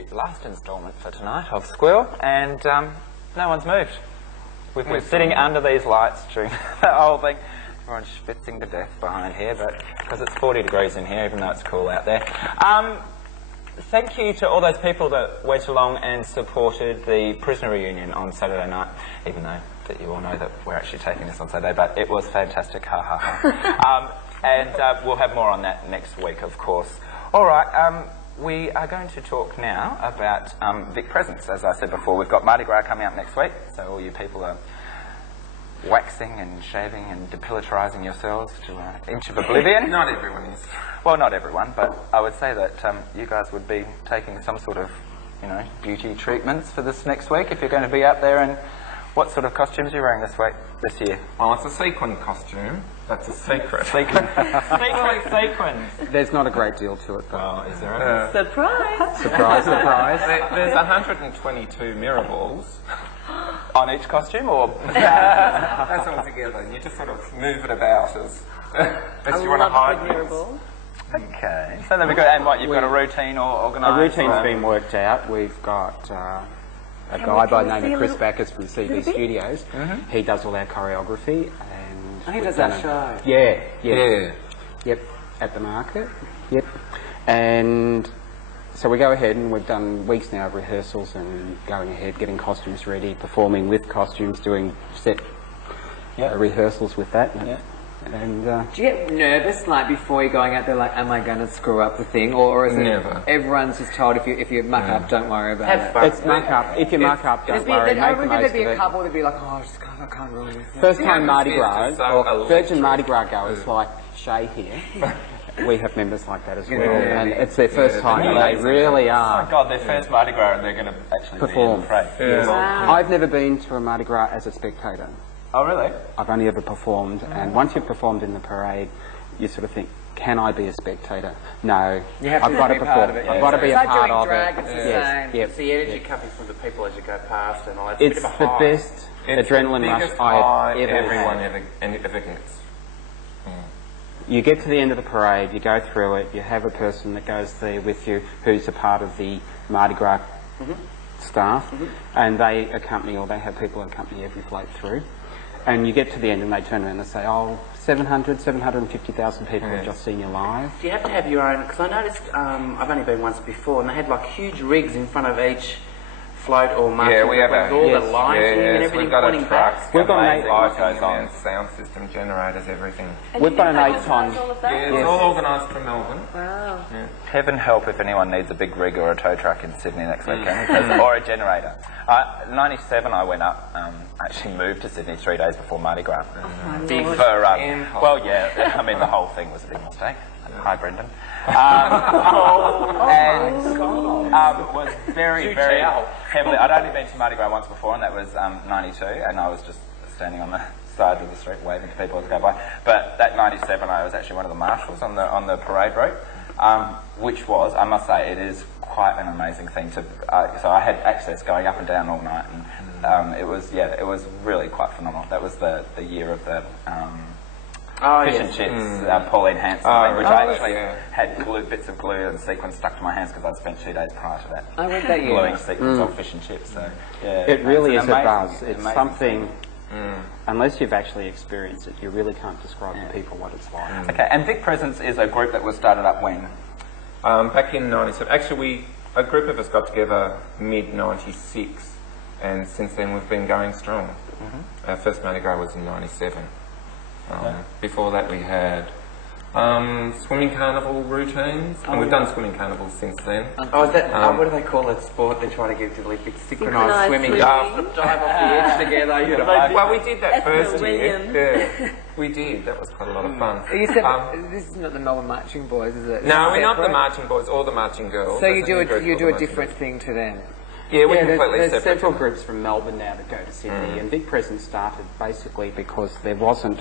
the last instalment for tonight of SQUEAL, and no one's moved. We've been sitting under these lights during the whole thing. Everyone's schwitzing to death behind here, but because it's 40 degrees in here, even though it's cool out there. Thank you to all those people that went along and supported the prisoner reunion on Saturday night, even though that you all know that we're actually taking this on Saturday, but it was fantastic, ha ha ha. And we'll have more on that next week, of course. All right, we are going to talk now about Vic Presence. As I said before, we've got Mardi Gras coming up next week, so all you people are waxing and shaving and depilitarising yourselves to an inch of oblivion. Not everyone is. Well, not everyone, but I would say that you guys would be taking some sort of, you know, beauty treatments for this next week if you're going to be out there. And what sort of costumes are you wearing this year? Well, it's a sequin costume. That's a secret. Sequins. Sequins. There's not a great deal to it, though. Oh, is there a... Surprise! Surprise, surprise. There's 122 mirror balls. On each costume, or...? That's all together, and you just sort of move it about as you want to hide things. Okay, so then we've got, and what, you've got a routine or organised? A routine's been worked out. We've got a guy by the name of Chris Backus from CB Studios. He does all our choreography. And he does that show? Yeah. Yep, at the market. Yep. And so we go ahead and we've done weeks now of rehearsals and going ahead, getting costumes ready, performing with costumes, doing set rehearsals with that. Yeah. And do you get nervous, like, before you're going out there, like, am I going to screw up the thing? Or is it never? Everyone's just told if you muck up, don't worry about it? It's muck up. If you muck up, don't worry, make the most of there'd be a it. couple that'd be like, oh, I can't ruin this. First time Mardi Gras, or so Virgin Mardi Gras goers like Shae here, we have members like that as well, and it's their first time, and they really are. Oh my God, their first Mardi Gras and they're going to actually perform. Be in the parade. Wow. I've never been to a Mardi Gras as a spectator. Oh really? I've only ever performed, and once you've performed in the parade, you sort of think, can I be a spectator? No, You have I've got to be part of perform. it. I've got to be a It's like part doing of drag, it. it's the Yes, same. yep. It's the energy coming from the people as you go past and all that. It's the best adrenaline rush I've ever had. ever gets. You get to the end of the parade, you go through it, you have a person that goes there with you who's a part of the Mardi Gras staff, and they accompany, or they have people accompany every float through. And you get to the end and they turn around and say, oh, 750,000 people have just seen you live. Do you have to have your own? Because I noticed, I've only been once before, and they had like huge rigs in front of each float or marching. Yeah, we have with all the lighting and yes, everything we've got pointing a truck. back. We've got an amazing 8 lighting and sound system, generators, everything. We've got an 8-ton. Yeah, it's all organised from Melbourne. Wow. Yeah. Heaven help if anyone needs a big rig or a tow truck in Sydney next weekend, or a generator. 97 I went up, actually moved to Sydney 3 days before Mardi Gras. Well yeah, I mean the whole thing was a big mistake. Hi Brendan. Was very, very heavily, I'd only been to Mardi Gras once before, and that was 92, and I was just standing on the side of the street waving to people as they go by. But that 97 I was actually one of the marshals on the parade route, which was, I must say, it is quite an amazing thing to, so I had access going up and down all night, and it was really quite phenomenal. That was the year of the fish and chips, Pauline Hanson, which I actually had bits of glue and sequins stuck to my hands because I'd spent 2 days prior to that I went that year. gluing sequins on fish and chips. So yeah, It really is a amazing, buzz. It's amazing something, thing. unless you've actually experienced it, you really can't describe to people what it's like. Okay, and Vic Presence is a group that was started up when? Back in 97. Actually, a group of us got together mid-96, and since then we've been going strong. Our first Mardi Gras was in 97. Before that we had swimming carnival routines, and we've done swimming carnivals since then. Oh, is that, what do they call that sport they try to give to the Olympics? Synchronised swimming. Swimming. Dive off the edge together. Well, we did that first year. Williams. Yeah, we did. That was quite a lot of fun. You said this is not the Melbourne Marching Boys, is it? No, we're not the marching boys or the marching girls. So you There's do new a group called the different marching thing to them. girls. Yeah, we're completely there's separate. several groups from Melbourne now that go to Sydney, and Vic Presence started basically because there wasn't,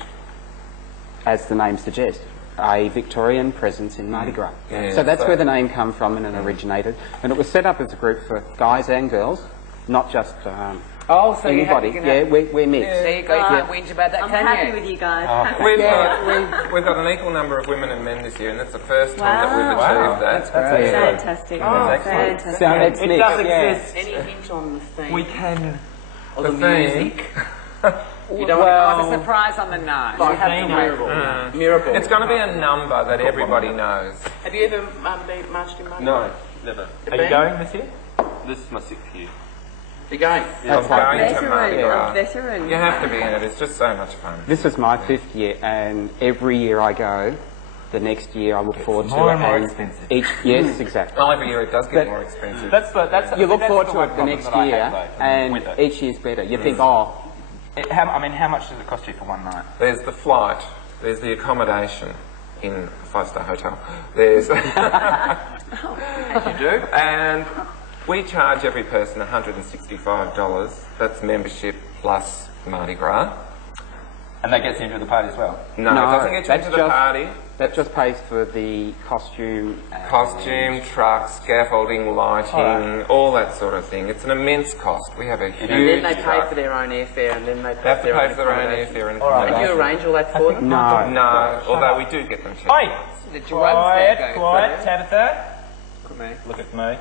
as the name suggests, a Victorian presence in Mardi Gras. So that's where the name come from and it originated. And it was set up as a group for guys and girls, not just Oh, so Anybody? you We're mixed. There you go. You can't whinge about that, I'm can happy you? with you guys. We've got an equal number of women and men this year, and that's the first time that we've achieved that. Fantastic. Fantastic. So it's It mixed. does exist. Any hint on the theme? We can. or the the theme. music? You don't Well, it's a surprise on the night. want to Mirable. It's going to be a number that everybody knows. Have you ever been marched in Mardi No, never. Are you going this year? This is my 6th year. You're going? I'm going to Mardi Gras. Veteran. You have to be in it. It's just so much fun. This is my 5th year, and every year I go, the next year I look forward to more it. and more expensive. Yes, exactly. Well, every year it does get more expensive. You look forward to it the next year, and each year's better. You think, oh, how much does it cost you for one night? There's the flight. There's the accommodation in a 5-star hotel. There's... As you do. And we charge every person $165. That's membership plus Mardi Gras. And that gets you into the party as well? No, it doesn't get you that's into the just- party. that just pays for the costume. Costume, trucks, scaffolding, lighting, all that sort of thing. It's an immense cost. We have a huge And then they pay truck. for their own airfare, and then they They have to pay for their own accommodation. airfare and Did you accommodation. arrange all that for them? No. No, although we do get them cheap. Oi! The drugs there go. Quiet, Tabitha. Look at me. Look at me.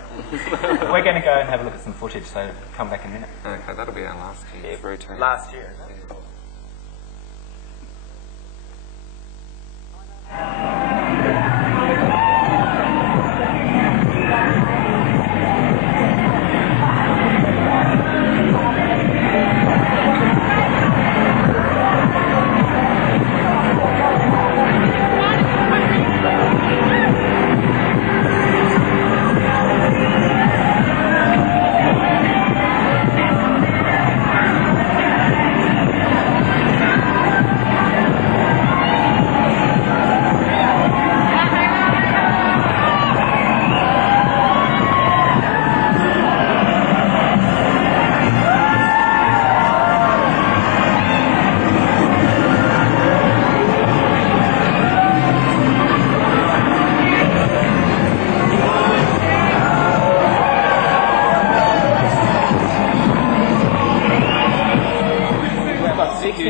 We're going to go and have a look at some footage, so come back in a minute. Okay, that'll be our last year's routine. Last year, is it?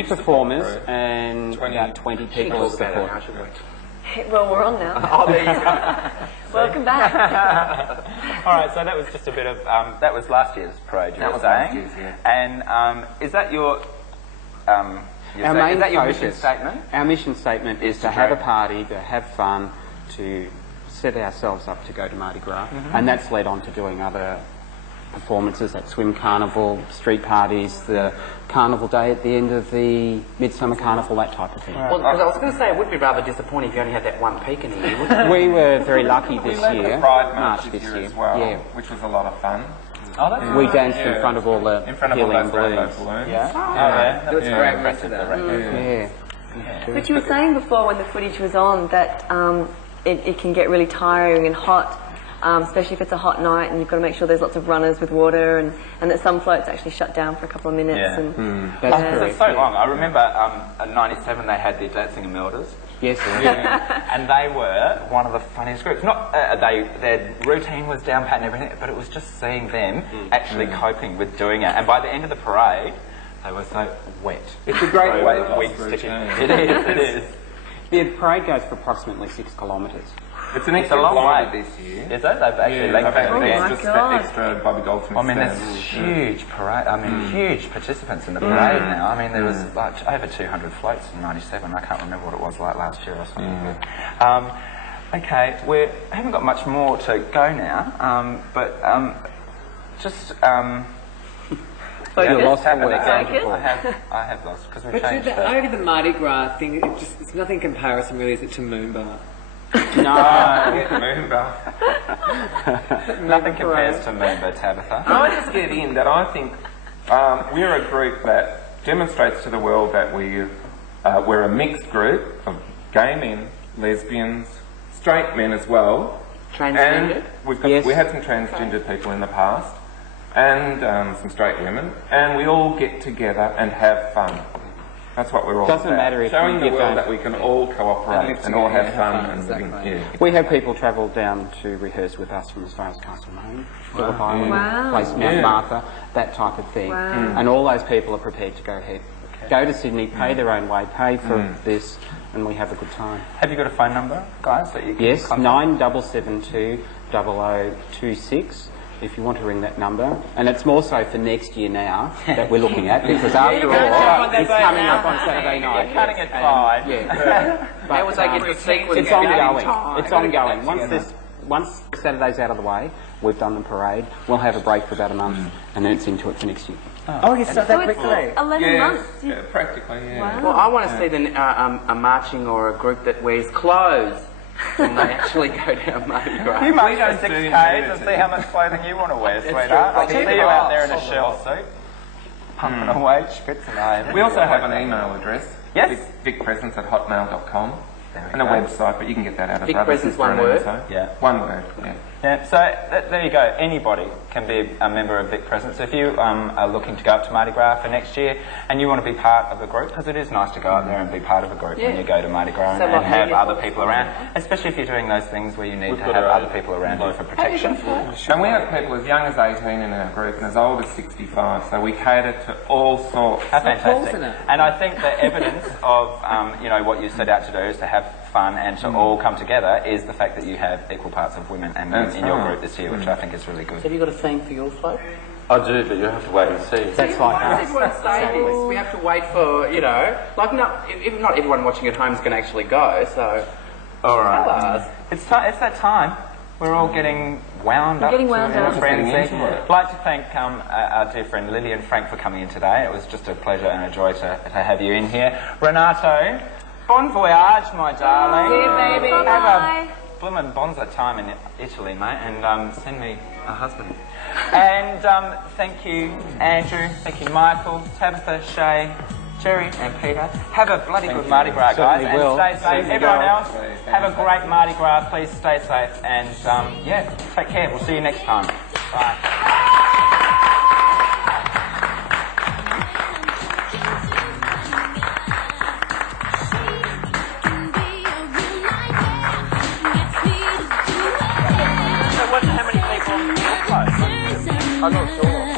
Performers and about 20 people support. Well, we're on now. Oh, there you go. Welcome back. All right, so that was just a bit of that was last year's parade. You were saying, and is that your Our main is that your focus, mission statement? Our mission statement is to have a party, to have fun, to set ourselves up to go to Mardi Gras, and that's led on to doing other performances at Swim Carnival, street parties, the Carnival Day at the end of the Midsummer Carnival, that type of thing. Well, because I was going to say, it would be rather disappointing if you only had that one peak in the year, wouldn't it? We were very lucky this led year, the Pride March March this year year. as well, Yeah. which was a lot of fun. Oh, that's We danced in front of all the In front of all helium those rainbow balloons. balloons. yeah. Oh, yeah. That was Yeah. very impressive. The rainbow. Yeah. But you were saying before when the footage was on that it can get really tiring and hot, especially if it's a hot night and you've got to make sure there's lots of runners with water and that some floats actually shut down for a couple of minutes. Yeah. And That's Because correct. it's so long. I remember in '97 they had the Dancing Imeldas. Yes, And they were one of the funniest groups. Not their routine was down pat and everything, but it was just seeing them actually coping with doing it. And by the end of the parade, they were so wet. It's a great So way. wig sticking. It is. It is. The parade goes for approximately 6 kilometres. It's an It's extra a long kilometre way this year. Is it? They've actually I've lengthened actually it. my just God. extra Bobby Goldsmith I mean, there's stands. huge parade. I mean, huge participants in the parade now. I mean, there was like over 200 floats in '97. I can't remember what it was like last year or something. But, okay, we haven't got much more to go now. Just. Focus. lost Tabitha, Focus. I have lost because we've But changed it. over the Mardi Gras thing, it's nothing comparison really, is it, to Moomba? Moomba. Nothing compares to Moomba, Tabitha. I just get in that I think we're a group that demonstrates to the world that we're a mixed group of gay men, lesbians, straight men as well. Transgendered? And we had some transgendered people in the past, and some straight women, and we all get together and have fun. That's what we're all Doesn't about. matter if showing you the give world those- that we can all cooperate and all have fun. And exactly. yeah. We have people travel down to rehearse with us from as far as Castlemaine, Phillip Island, Wow. place Mount Martha, that type of thing. Wow. And all those people are prepared to go ahead. Go to Sydney, pay their own way, pay for this, and we have a good time. Have you got a phone number, guys, that you can Yes, contact? 9772 if you want to ring that number. And it's more so for next year now that we're looking at, because after all, it's coming up on Saturday night. You're cutting it And, fine. Yeah. How was I get the sequence? It's ongoing. It's ongoing. Once Saturday's out of the way, we've done the parade, we'll have a break for about a month, and then it's into it for next year. Oh, you start So that it's quickly. 11 months. Yeah, practically, yeah. Wow. Well, I want to see a marching or a group that wears clothes when they actually go down Mardi Gras. You march for don't 6 do Ks nudity. and see how much clothing you want to wear, That's sweetheart. true. I can see you out there in a shell suit, pumping away, spitzing away. We also have an email address. Yes. Vic Presence at hotmail.com. There we And a go. website, but you can get that out of Vic Brother, Presence, Sister one and word? So. Yeah. One word, yeah. Yeah, so there you go. Anybody can be a member of Vic Presence. If you are looking to go up to Mardi Gras for next year and you want to be part of a group, because it is nice to go out there and be part of a group when you go to Mardi Gras So and like have media other people around, especially if you're doing those things where you need to have other people around you for protection. And we have people as young as 18 in our group and as old as 65, so we cater to all sorts. How fantastic. isn't it? And I think the evidence of, what you set out to do is to have fun and to all come together is the fact that you have equal parts of women and men That's in your right. group this year, which I think is really So good. have you got a theme for your float? I do, but you have to wait and see. That's like us. Everyone's saying this. We have to not everyone watching at home is going to actually go, so All tell right. us. It's that time. We're all getting wound up. Getting wound to up. frenzy. Getting into it. I'd like to thank our dear friend Lillian Frank for coming in today. It was just a pleasure and a joy to have you in here. Renato, bon voyage, my darling. See you, baby. Have Bye-bye. a bloomin' bonza time in Italy, mate, and send me a husband. And thank you, Andrew. Thank you, Michael, Tabitha, Shae, Jerry, and Peter. Have a bloody good Mardi Gras, guys, Certainly and will. stay safe. Certainly Everyone will. else, have a great Mardi Gras. Please stay safe, and take care. We'll see you next time. Bye. How many people on the floor? I'm not sure.